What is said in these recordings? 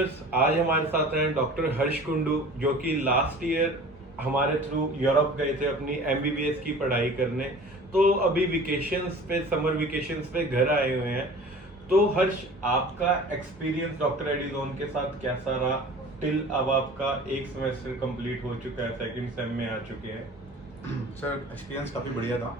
आज हमारे साथ हैं डॉक्टर हर्ष कुंडू, जो कि लास्ट ईयर हमारे थ्रू यूरोप गए थे अपनी एमबीबीएस की पढ़ाई करने। तो अभी वेकेशंस पे, समर वेकेशंस पे घर आए हुए हैं। तो हर्ष, आपका एक्सपीरियंस डॉक्टर एडिजोन के साथ कैसा रहा? टिल अब आपका एक सेमेस्टर कंप्लीट हो चुका है, सेकंड सेम में आ चुके हैं। सर एक्सपीरियंस काफ़ी बढ़िया था।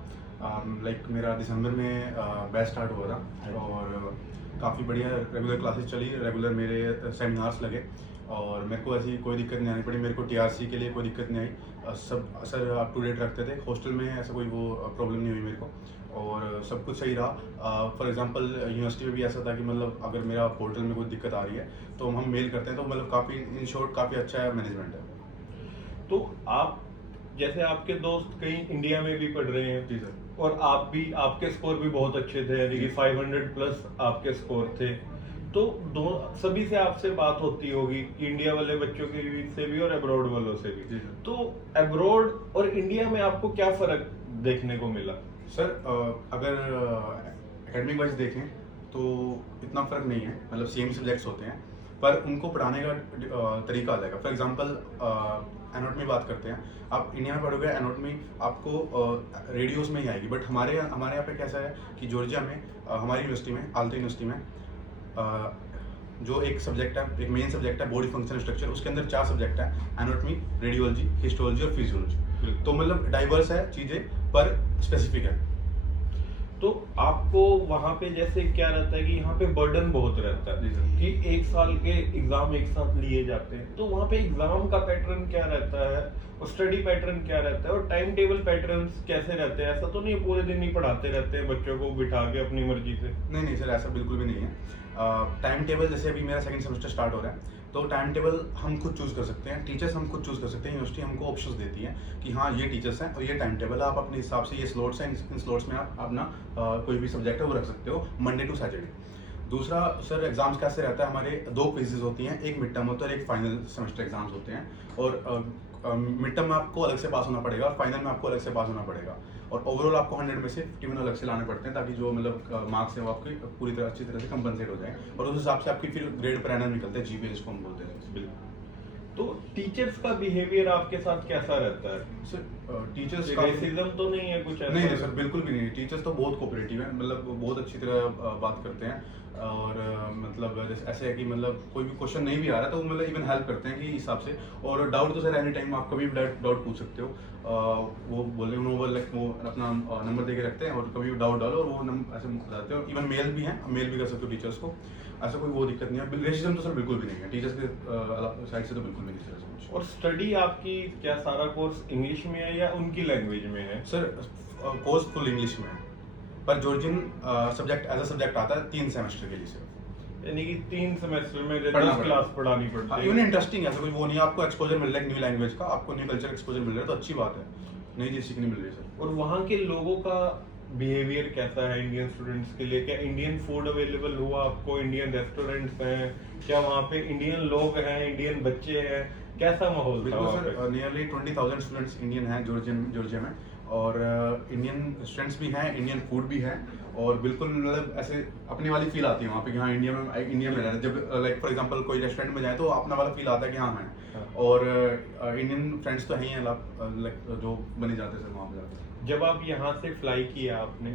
लाइक मेरा दिसंबर में बैच स्टार्ट हुआ था और काफ़ी बढ़िया रेगुलर क्लासेस चली, रेगुलर मेरे सेमिनार्स लगे और मेरे को ऐसी कोई दिक्कत नहीं आनी पड़ी। मेरे को टीआरसी के लिए कोई दिक्कत नहीं आई। सब सर अप टू डेट रखते थे। हॉस्टल में ऐसा कोई वो प्रॉब्लम नहीं हुई मेरे को और सब कुछ सही रहा। फॉर एग्जांपल यूनिवर्सिटी में भी ऐसा था कि मतलब अगर मेरा पोर्टल में कोई दिक्कत आ रही है तो हम मेल करते हैं, तो मतलब काफ़ी इन शॉर्ट काफ़ी अच्छा मैनेजमेंट है। तो आप, जैसे आपके दोस्त कहीं इंडिया में भी पढ़ रहे हैं, जी सर। और आप भी, आपके स्कोर भी बहुत अच्छे थे, यानी कि 500 प्लस आपके स्कोर थे। तो दो सभी से आपसे बात होती होगी, इंडिया वाले बच्चों के से भी और अब्रॉड वालों से भी। जी सर। तो अब्रॉड और इंडिया में आपको क्या फर्क देखने को मिला? सर अगर एकेडमिक वाइज देखें तो इतना फ़र्क नहीं है, मतलब सेम सब्जेक्ट्स होते हैं पर उनको पढ़ाने का तरीका अलग है। फॉर एग्जांपल एनाटॉमी बात करते हैं, आप इंडिया में पढ़ोगे एनाटॉमी आपको रेडियोस में ही आएगी, बट हमारे यहाँ पे कैसा है कि जॉर्जिया में हमारी यूनिवर्सिटी में, आल्तो यूनिवर्सिटी में जो एक सब्जेक्ट है, एक मेन सब्जेक्ट है बॉडी फंक्शन स्ट्रक्चर, उसके अंदर 4 सब्जेक्ट है: एनाटॉमी, रेडियोलॉजी, हिस्टोलॉजी और फिजियोलॉजी। तो मतलब डाइवर्स है चीज़ें पर स्पेसिफिक है। तो आपको वहां पे जैसे क्या रहता है कि यहाँ पे बर्डन बहुत रहता है कि एक साल के एग्जाम एक साथ लिए जाते हैं। तो वहाँ पे एग्जाम का पैटर्न क्या रहता है और स्टडी पैटर्न क्या रहता है और टाइम टेबल पैटर्न्स कैसे रहते हैं? ऐसा तो नहीं पूरे दिन ही पढ़ाते रहते हैं बच्चों को बिठा के अपनी मर्जी से? नहीं नहीं सर, ऐसा बिल्कुल भी नहीं है। टाइम टेबल जैसे अभी मेरा सेकंड सेमेस्टर स्टार्ट हो रहा है, तो टाइम टेबल हम खुद चूज़ कर सकते हैं, टीचर्स हम खुद चूज़ कर सकते हैं। यूनिवर्सिटी हमको ऑप्शंस देती है कि हाँ ये टीचर्स हैं और ये टाइम टेबल है, आप अपने हिसाब से, ये स्लॉट्स हैं, इन स्लॉट्स में आप अपना कोई भी सब्जेक्ट है वो रख सकते हो, मंडे टू सैटरडे। दूसरा सर, एग्जाम्स कैसे रहता है, हमारे 2 क्विजेज होती हैं, एक मिड टर्म होता है और एक फाइनल सेमेस्टर एग्जाम्स होते हैं। और मिड टर्म में आपको अलग से पास होना पड़ेगा और फाइनल में आपको अलग से पास होना पड़ेगा। और ओवरऑल आपको 100 में से 51 अलग से लाने पड़ते हैं, ताकि जो मतलब मार्क्स है वो आपकी पूरी तरह अच्छी तरह से कंपनसेट हो जाए और उस हिसाब से आपकी फिर ग्रेड पर एनम निकलते हैं, जीपीए जिसको हम बोलते हैं। बिल्कुल। तो टीचर्स का बिहेवियर आपके साथ कैसा रहता है? सर टीचर्स का रेसिज्म तो नहीं है कुछ ऐसा? नहीं सर, बिल्कुल भी नहीं। टीचर्स तो बहुत कोऑपरेटिव हैं, मतलब वो बहुत अच्छी तरह बात करते हैं और मतलब जैसे ऐसे है कि मतलब कोई भी क्वेश्चन नहीं भी आ रहा तो वो मतलब इवन हेल्प करते हैं कि हिसाब से। और डाउट तो सर एनी टाइम आप कभी भी डाउट पूछ सकते हो। वो बोले उन्होंने वो अपना नंबर दे के रखते हैं और कभी डाउट डालो और वो नंबर ऐसे बताते हो। इवन मेल भी हैं, मेल भी कर सकते हो टीचर्स को, ऐसा कोई वो दिक्कत नहीं है। रेसिज्म तो सर बिल्कुल भी नहीं है, टीचर्स के साइड से तो बिल्कुल भी नहीं सर ऐसा कुछ। और स्टडी आपकी क्या सारा कोर्स इंग्लिश में है या उनकी लैंग्वेज में है? सर कोर्स फुल इंग्लिश में है, पर Georgian subject as a subject आता है 3 सेमेस्टर के लिए सिर्फ। यानी कि 3 सेमेस्टर में 10 पढ़ना क्लास पढ़ानी पड़ती है। इवन इंटरेस्टिंग है, ऐसा कोई वो नहीं है। आपको एक्सपोजर मिल रहा है न्यू लैंग्वेज का, आपको न्यू कल्चर एक्सपोजर मिल रहा है, तो अच्छी बात है, नई चीज़ सीखने मिल रही है सर। और वहाँ के लोगों का बिहेवियर कैसा है इंडियन स्टूडेंट्स के लिए? क्या इंडियन फूड अवेलेबल हुआ आपको? इंडियन रेस्टोरेंट्स हैं क्या वहाँ पे? इंडियन लोग हैं, इंडियन बच्चे हैं? कैसा माहौल था बिल्कुल वहाँ सर, पे? नियरली 20,000 स्टूडेंट्स इंडियन हैं जॉर्जिया में और इंडियन स्टूडेंट्स भी हैं, इंडियन फूड भी है और बिल्कुल मतलब ऐसे अपनी वाली फील आती है वहाँ पे कि हाँ इंडिया में रहना। जब लाइक फॉर एग्जांपल कोई रेस्टोरेंट में जाए तो अपना वाला फील आता है कि हाँ है। हाँ। और इंडियन फ्रेंड्स तो हैं ही हैं, लाइक जो बने जाते हैं सर वहाँ पे जाते हैं। जब आप यहाँ से फ्लाई किया आपने,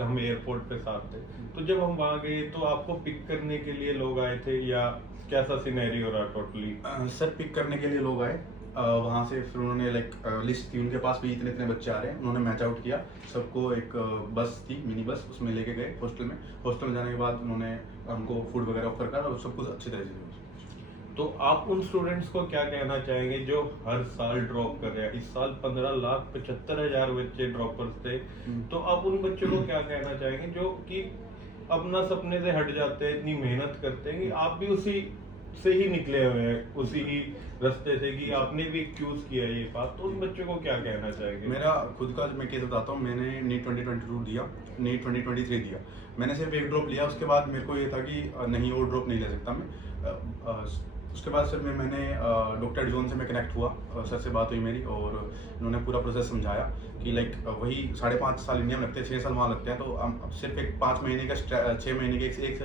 हम एयरपोर्ट पे साथ थे, तो जब हम वहाँ गए तो आपको पिक करने के लिए लोग आए थे या कैसा सिनेरियो रहा टोटली? सर पिक करने के लिए लोग आए वहाँ से, फिर उन्होंने लाइक लिस्ट थी उनके पास भी, इतने इतने बच्चे आ रहे हैं, उन्होंने मैच आउट किया सबको। एक बस थी, मिनी बस, उसमें लेके गए हॉस्टल में जाने के बाद उन्होंने हमको फूड वगैरह ऑफर करा और सब कुछ अच्छी तरह से। तो आप उन स्टूडेंट्स को क्या कहना चाहेंगे जो हर साल ड्रॉप कर रहे हैं? इस साल 15,75,000 बच्चे ड्रॉपर्स थे। तो आप उन बच्चों को क्या कहना चाहेंगे जो कि अपना सपने से हट जाते हैं, इतनी मेहनत करते हैं कि आप भी उसी से ही निकले हुए हैं, उसी ही रास्ते से कि आपने भी चूज किया ये बात, तो उन बच्चों को क्या कहना चाहेंगे? मेरा खुद का मैं केस बताता हूँ। मैंने नीट 2022 दिया, नीट 2023 दिया। मैंने सिर्फ एक ड्रॉप लिया, उसके बाद मेरे को ये था कि नहीं और ड्रॉप नहीं ले सकता मैं। उसके बाद फिर मैंने डॉक्टर जोन से मैं कनेक्ट हुआ, सर से बात हुई मेरी और उन्होंने पूरा प्रोसेस समझाया कि लाइक वही 5.5 साल इंडिया में लगते हैं, 6 साल वहाँ लगते हैं, तो हम अब सिर्फ एक 5 महीने का 6 महीने के एक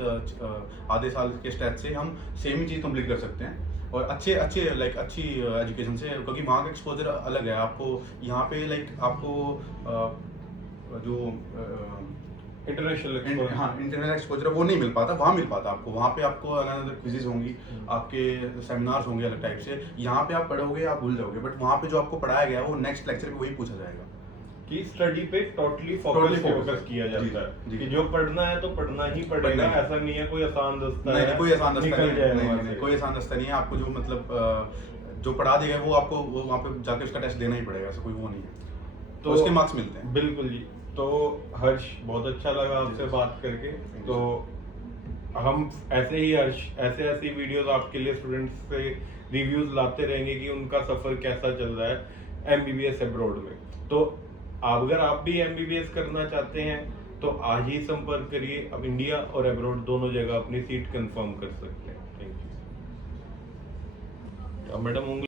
आधे साल के स्ट्रेच से हम सेम ही चीज़ कंप्लीट कर सकते हैं और अच्छे अच्छे लाइक अच्छी एजुकेशन से, क्योंकि वहाँ का एक्सपोजर अलग है। आपको यहाँ पे लाइक आपको जो इंटरनेशनल हाँ इंटरनेशनल एक्सपोजर वो नहीं मिल पाता, वहाँ मिल पाता आपको। वहाँ पे आपको अलग अलग क्विजेज होंगी, आपके सेमिनार्स होंगे अलग टाइप से। यहाँ पे आप पढ़ोगे आप भूल जाओगे, बट वहाँ पे जो आपको पढ़ाया गया वो नेक्स्ट लेक्चर पे वही पूछा जाएगा। कि स्टडी पे टोटली Totally फोकस focus किया जी, जाता है जी। कि जो पढ़ना है तो पढ़ना ही पड़ेगा, पढ़ना ही। ऐसा नहीं है कोई आसान रास्ता नहीं है, कोई आसान रास्ता निकल नहीं है, जाएगा नहीं, वहाँ नहीं, से। कोई आसान रास्ता नहीं है। आपको जो मतलब जो पढ़ा देगा वो आपको वो वहाँ पे जाके उसका टेस्ट देना ही पड़ेगा, ऐसा कोई वो नहीं है। तो उसके मार्क्स मिलते हैं। बिल्कुल जी। तो हर्ष, बहुत अच्छा लगा आपसे बात करके। तो हम ऐसे ही हर्ष ऐसी वीडियोस आपके लिए स्टूडेंट्स से रिव्यूज लाते रहेंगे कि उनका सफर कैसा चल रहा है एमबीबीएस अब्रॉड में। तो अगर आप भी एमबीबीएस करना चाहते हैं तो आज ही संपर्क करिए। अब इंडिया और अब्रॉड दोनों जगह अपनी सीट कंफर्म कर सकते हैं। Thank you. अब मैडम